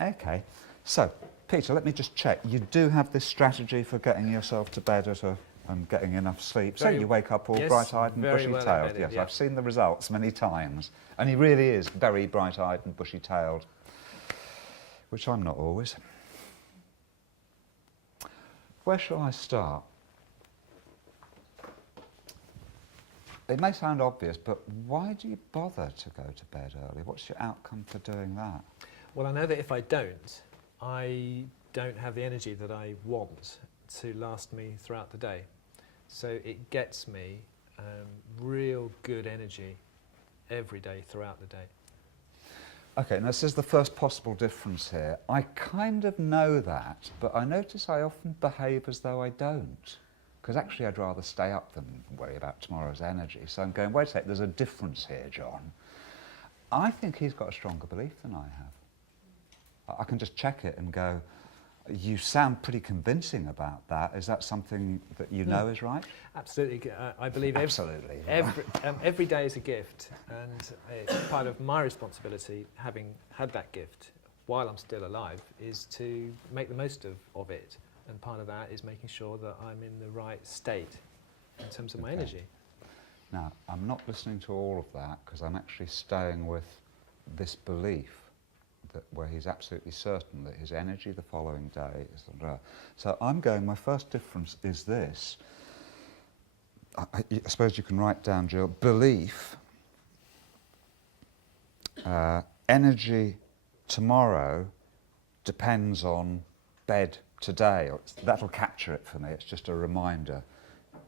Okay, so Peter, let me just check. You do have this strategy for getting yourself to bed and getting enough sleep. So you wake up all yes, bright-eyed and very well bushy-tailed. embedded, Yes, yeah. I've seen the results many times. And he really is very bright-eyed and bushy-tailed, which I'm not always. Where shall I start? It may sound obvious, but why do you bother to go to bed early? What's your outcome for doing that? Well, I know that if I don't have the energy that I want to last me throughout the day. So it gets me real good energy every day throughout the day. Okay, now this is the first possible difference here. I kind of know that, but I notice I often behave as though I don't. Because actually I'd rather stay up than worry about tomorrow's energy. So I'm going, wait a sec, there's a difference here, John. I think he's got a stronger belief than I have. I can just check it and go, you sound pretty convincing about that. Is that something that you know is right? Absolutely. I believe Absolutely. every day is a gift, and it's part of my responsibility, having had that gift while I'm still alive, is to make the most of it. And part of that is making sure that I'm in the right state in terms of my energy. Now, I'm not listening to all of that because I'm actually staying with this belief that where he's absolutely certain that his energy the following day is... So I'm going, my first difference is this. I suppose you can write down, Jill, belief, energy tomorrow depends on bed today. That'll capture it for me. It's just a reminder.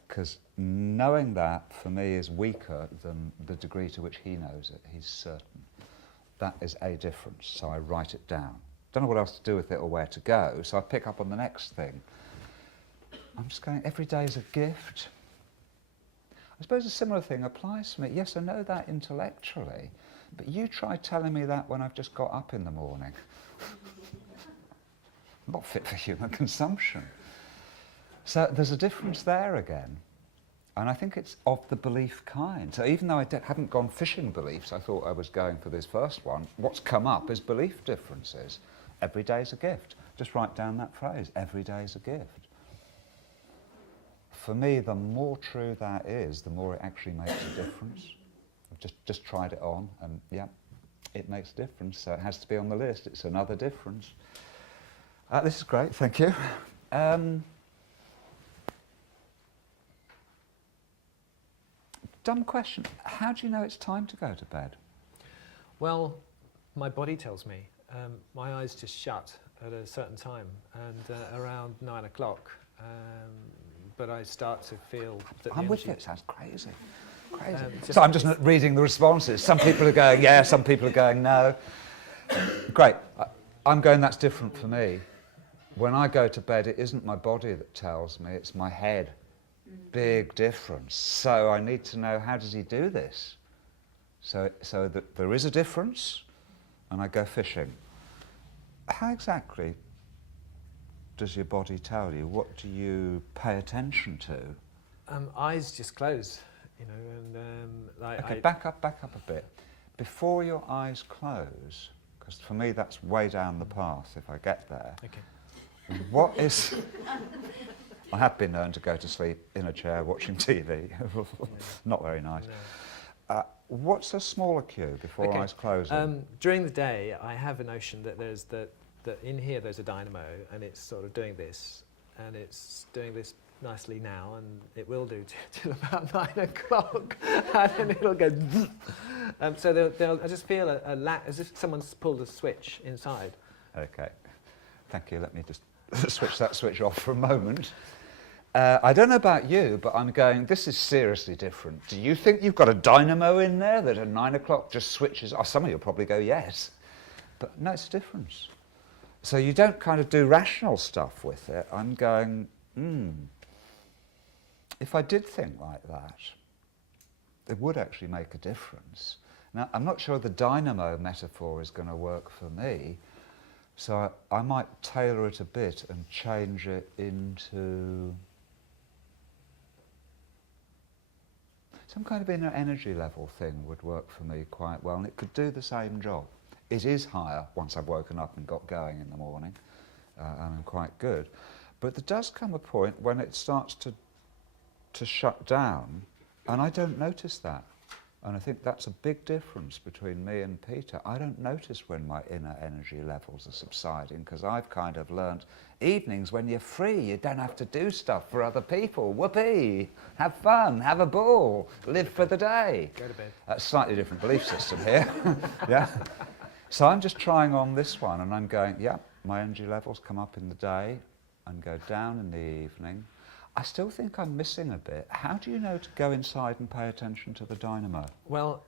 Because knowing that, for me, is weaker than the degree to which he knows it. He's certain. That is a difference, so I write it down. Don't know what else to do with it or where to go, so I pick up on the next thing. I'm just going, every day is a gift. I suppose a similar thing applies to me. Yes, I know that intellectually, but you try telling me that when I've just got up in the morning. Not fit for human consumption. So there's a difference there again. And I think it's of the belief kind. So even though I haven't gone fishing beliefs, I thought I was going for this first one, what's come up is belief differences. Every day is a gift. Just write down that phrase, every day is a gift. For me, the more true that is, the more it actually makes a difference. I've just tried it on, and yeah, it makes a difference. So it has to be on the list. It's another difference. This is great, thank you. Dumb question. How do you know it's time to go to bed? Well, my body tells me. My eyes just shut at a certain time, and around 9 o'clock. But I start to feel that I'm with you, it sounds crazy. Crazy. So So I'm just reading the responses. Some people are going, yeah, some people are going, no. Great. I'm going, that's different for me. When I go to bed, it isn't my body that tells me, it's my head. Big difference. So I need to know, how does he do this? So that there is a difference, and I go fishing. How exactly does your body tell you? What do you pay attention to? Eyes just close, you know, and Okay, back up a bit. Before your eyes close, because for me that's way down the path if I get there. Okay. What is... I have been known to go to sleep in a chair watching TV. Not very nice. No. What's a smaller cue before eyes closing? During the day, I have a notion that there's that in here there's a dynamo, and it's sort of doing this, and it's doing this nicely now, and it will do till about 9 o'clock, and then it'll go. So I just feel as if someone's pulled a switch inside. Okay, thank you. Let me just switch that switch off for a moment. I don't know about you, but I'm going, this is seriously different. Do you think you've got a dynamo in there that at 9 o'clock just switches? Oh, some of you will probably go, yes. But no, it's a difference. So you don't kind of do rational stuff with it. I'm going, if I did think like that, it would actually make a difference. Now, I'm not sure the dynamo metaphor is going to work for me, so I might tailor it a bit and change it into some kind of inner energy level thing would work for me quite well, and it could do the same job. It is higher once I've woken up and got going in the morning, and I'm quite good. But there does come a point when it starts to shut down, and I don't notice that. And I think that's a big difference between me and Peter. I don't notice when my inner energy levels are subsiding, because I've kind of learnt evenings when you're free, you don't have to do stuff for other people. Whoopee! Have fun, have a ball, live for the day. Go to bed. That's a slightly different belief system here. Yeah. So I'm just trying on this one, and I'm going, yeah, my energy levels come up in the day and go down in the evening. I still think I'm missing a bit. How do you know to go inside and pay attention to the dynamo? Well,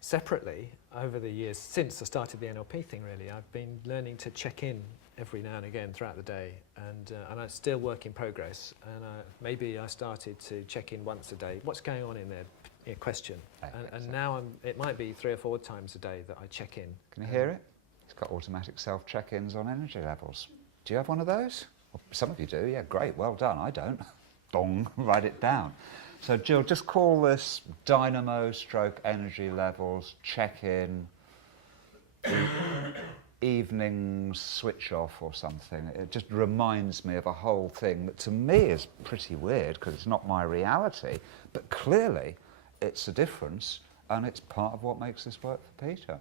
separately, over the years, since I started the NLP thing really, I've been learning to check in every now and again throughout the day, and I'm still work in progress, and maybe I started to check in once a day. What's going on in there? Question. And now it might be 3 or 4 times a day that I check in. Can you hear it? It's got automatic self-check-ins on energy levels. Do you have one of those? Well, some of you do, yeah, great, well done. I don't. Dong, write it down. So Jill, just call this dynamo stroke energy levels, check-in, evening switch off or something. It just reminds me of a whole thing that to me is pretty weird because it's not my reality, but clearly it's a difference, and it's part of what makes this work for Peter.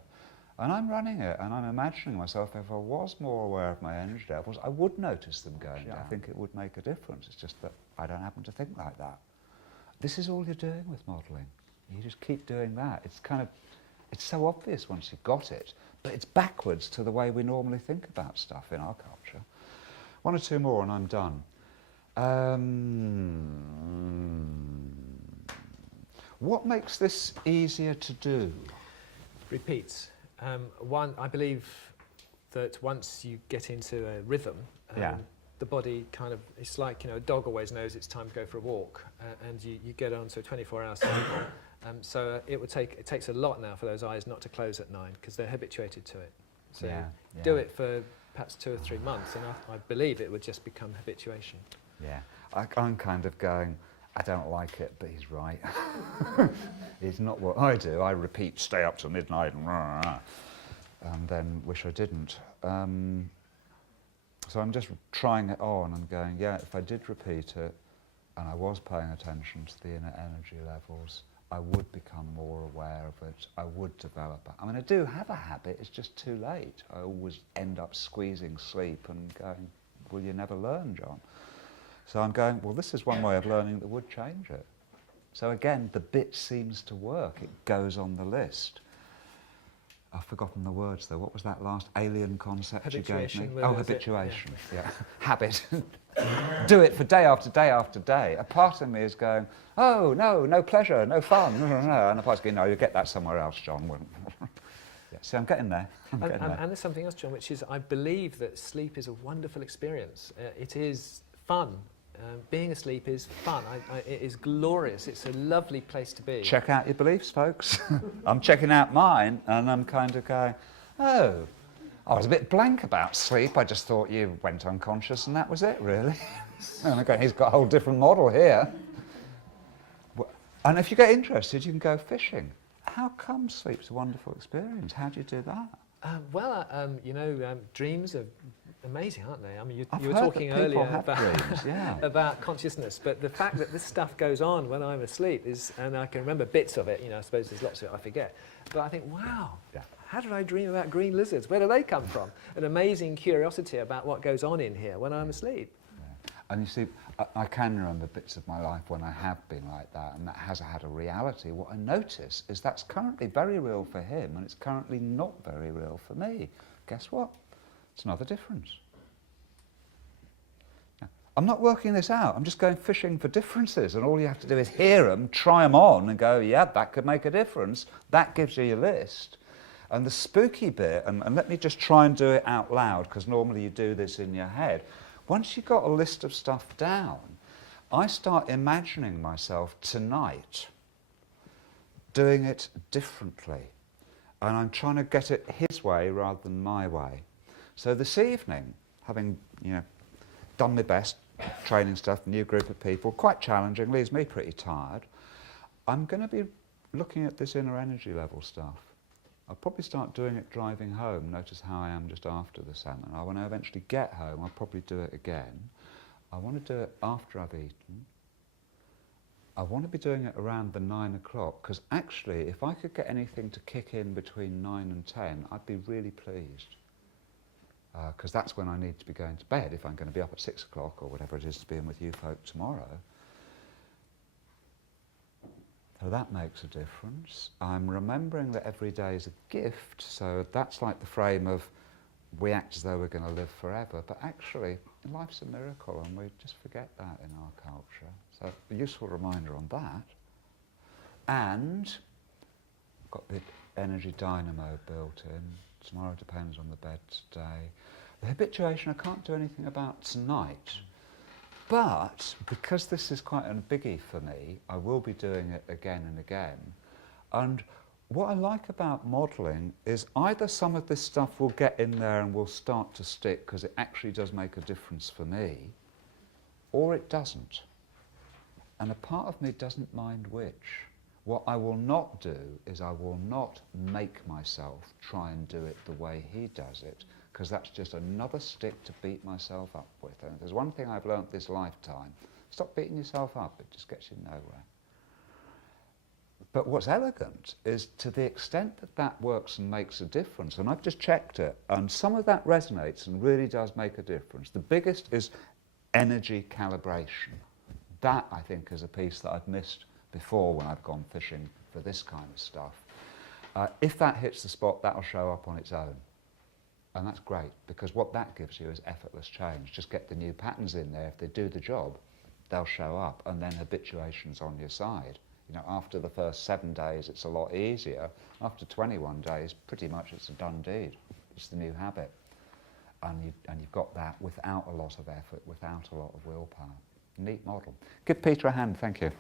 And I'm running it, and I'm imagining myself, if I was more aware of my energy levels, I would notice them going down. I think it would make a difference. It's just that I don't happen to think like that. This is all you're doing with modelling. You just keep doing that. It's kind of, it's so obvious once you've got it, but it's backwards to the way we normally think about stuff in our culture. 1 or 2 more and I'm done. What makes this easier to do? Repeats. One, I believe that once you get into a rhythm, the body kind of, it's like, you know, a dog always knows it's time to go for a walk, and you get onto a 24-hour cycle. So it takes a lot now for those eyes not to close at 9 because they're habituated to it. So do it for perhaps 2 or 3 months, and I believe it would just become habituation. Yeah, I'm kind of going, I don't like it, but he's right. It's not what I do. I repeat, stay up till midnight, and then wish I didn't. So I'm just trying it on and going, yeah, if I did repeat it, and I was paying attention to the inner energy levels, I would become more aware of it. I would develop it. I mean, I do have a habit, it's just too late. I always end up squeezing sleep and going, will you never learn, John? So I'm going, well, this is one way of learning that would change it. So again, the bit seems to work. It goes on the list. I've forgotten the words, though. What was that last alien concept you gave me? Oh, habituation. Yeah. Habit. Do it for day after day after day. A part of me is going, oh, no pleasure, no fun. No. And a part of me, no, you'll get that somewhere else, John. Yeah, see, I'm getting there. And there's something else, John, which is I believe that sleep is a wonderful experience. It is fun. Being asleep is fun. It is glorious. It's a lovely place to be. Check out your beliefs, folks. I'm checking out mine, and I'm kind of going, oh, I was a bit blank about sleep. I just thought you went unconscious and that was it, really. And I'm going, he's got a whole different model here. And if you get interested, you can go fishing. How come sleep's a wonderful experience? How do you do that? Dreams are amazing, aren't they? I mean, you were heard talking that people earlier have dreams, yeah. about consciousness, but the fact that this stuff goes on when I'm asleep is, and I can remember bits of it, you know, I suppose there's lots of it I forget, but I think, wow, how did I dream about green lizards? Where do they come from? An amazing curiosity about what goes on in here when I'm asleep. Yeah. And you see, I can remember bits of my life when I have been like that, and that has had a reality. What I notice is that's currently very real for him, and it's currently not very real for me. Guess what? It's another difference. I'm not working this out. I'm just going fishing for differences, and all you have to do is hear them, try them on, and go, yeah, that could make a difference. That gives you your list. And the spooky bit, and let me just try and do it out loud, because normally you do this in your head. Once you've got a list of stuff down, I start imagining myself tonight doing it differently. And I'm trying to get it his way rather than my way. So this evening, having done my best, training stuff, new group of people, quite challenging, leaves me pretty tired, I'm going to be looking at this inner energy level stuff. I'll probably start doing it driving home. Notice how I am just after the salmon. When I eventually get home, I'll probably do it again. I want to do it after I've eaten. I want to be doing it around the 9 o'clock, because actually, if I could get anything to kick in between 9 and 10, I'd be really pleased. Because that's when I need to be going to bed, if I'm going to be up at 6 o'clock or whatever it is to be in with you folk tomorrow. So that makes a difference. I'm remembering that every day is a gift, so that's like the frame of we act as though we're going to live forever, but actually life's a miracle and we just forget that in our culture. So a useful reminder on that. And I've got the energy dynamo built in. Tomorrow depends on the bed today. The habituation I can't do anything about tonight. But because this is quite a biggie for me, I will be doing it again and again. And what I like about modelling is either some of this stuff will get in there and will start to stick because it actually does make a difference for me, or it doesn't. And a part of me doesn't mind which. What I will not do is I will not make myself try and do it the way he does it, because that's just another stick to beat myself up with. And if there's one thing I've learnt this lifetime, stop beating yourself up, it just gets you nowhere. But what's elegant is to the extent that that works and makes a difference, and I've just checked it, and some of that resonates and really does make a difference. The biggest is energy calibration. That, I think, is a piece that I've missed before when I've gone fishing for this kind of stuff. If that hits the spot, that'll show up on its own. And that's great, because what that gives you is effortless change. Just get the new patterns in there. If they do the job, they'll show up, and then habituation's on your side. You know, after the first 7 days, it's a lot easier. After 21 days, pretty much it's a done deed. It's the new habit. And you've got that without a lot of effort, without a lot of willpower. Neat model. Give Peter a hand, thank you.